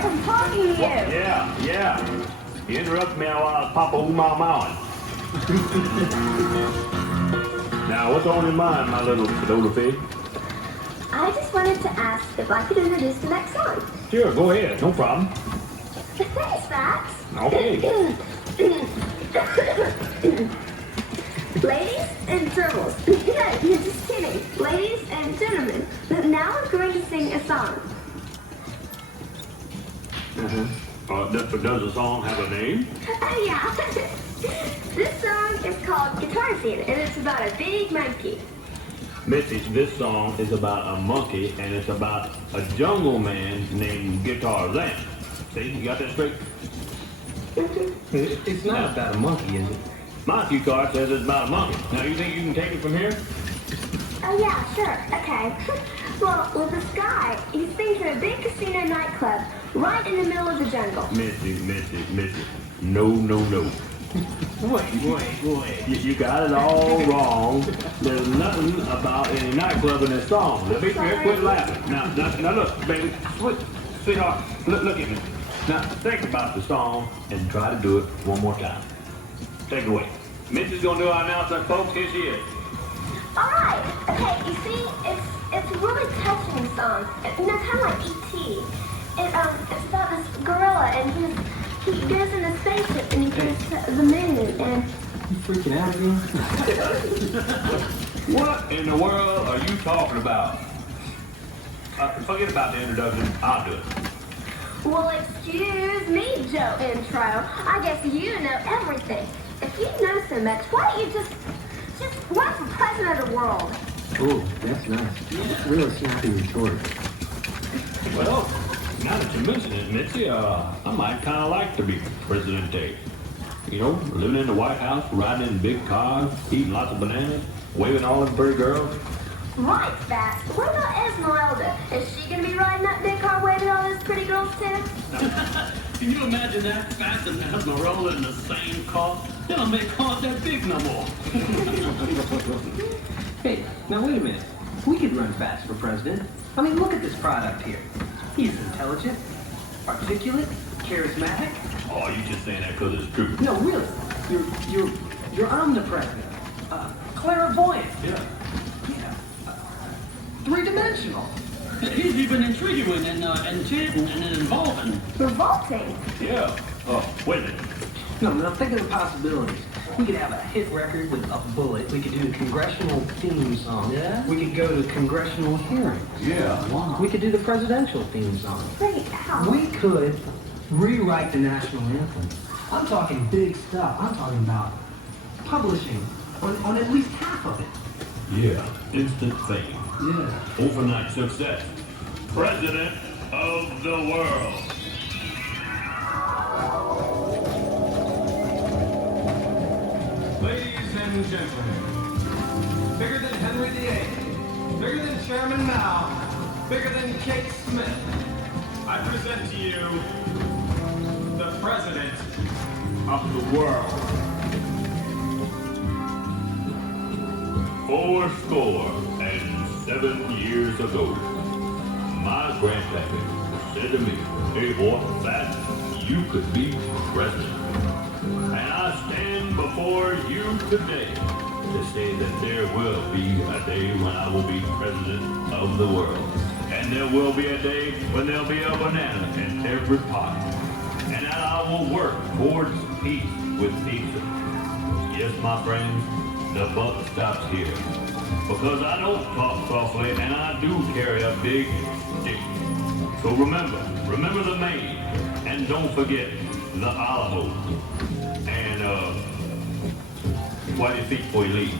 I'm talking to you. Yeah. You interrupt me while I was papa-oo-mow-mowing. Now, what's on your mind, my little Fedora pig? I just wanted to ask if I could introduce the next song. Sure, go ahead. No problem. Thanks, Max. Okay. Ladies and germals. No, you're just kidding. Ladies and gentlemen. Now we're going to sing a song. Does the song have a name? Yeah. This song is called Guitarzan, and it's about a big monkey. Mitzi, this song is about a monkey, and it's about a jungle man named Guitarzan. See, you got that straight? It's not about a monkey, is it? My cue card says it's about a monkey. Now, you think you can take it from here? Oh, yeah, sure. Okay. Well, this guy, he sings at a big casino nightclub right in the middle of the jungle. Mitzi. No. Wait. You got it all wrong. There's nothing about any nightclub in this song. Now, be fair, quit laughing. Now, look, baby. Sweetheart, look at me. Now, think about the song and try to do it one more time. Take it away. Mitzi's gonna do our announcement, folks. Here she is. All right. Okay, you see, it's a really touching song. Kind of like E.T. It's about this gorilla, and he goes in a spaceship, and he goes to the moon, and... You freaking out again? What in the world are you talking about? Forget about the introduction. I'll do it. Well, excuse me, Joe Intro. I guess you know everything. If you know so much, why don't you just run for president of the world? Oh, that's nice. Real snappy retort. Well, now that you mention it, Mitzi, I might kind of like to be presidente. You know, living in the White House, riding in big cars, eating lots of bananas, waving all them pretty girls. Right, Fast. What about Esmeralda? Is she going to be riding that big car waving all those pretty girls too? Can you imagine that? Fast and Esmeralda in the same car? They don't make cars that big no more. Hey, now wait a minute. We could run Fast for president. I mean, look at this product here. He's intelligent, articulate, charismatic. Oh, you just saying that because it's true. No, really. You're omnipresent. Clairvoyant. Yeah. Three-dimensional. He's even intriguing and enchanting and involving. Revolting. Yeah. Oh, wait a minute. No, now think of the possibilities. We could have a hit record with a bullet. We could do a congressional theme song. Yeah? We could go to congressional hearings. Yeah. Wow. We could do the presidential theme song. Wait, how? We could rewrite the national anthem. I'm talking big stuff. I'm talking about publishing on at least half of it. Yeah. Instant fame. Yeah. Overnight success. President of the world. Ladies and gentlemen, bigger than Henry VIII, bigger than Chairman Mao, bigger than Kate Smith, I present to you the President of the world. 7 years ago, my grandpappy said to me, "Hey boy, Fat, you could be president." And I stand before you today to say that there will be a day when I will be president of the world. And there will be a day when there'll be a banana in every pot. And that I will work towards peace with pizza. Yes, my friends, the buck stops here. Because I don't talk softly and I do carry a big stick. So remember the maid. And don't forget the Alamo. And, wipe your feet before you leave.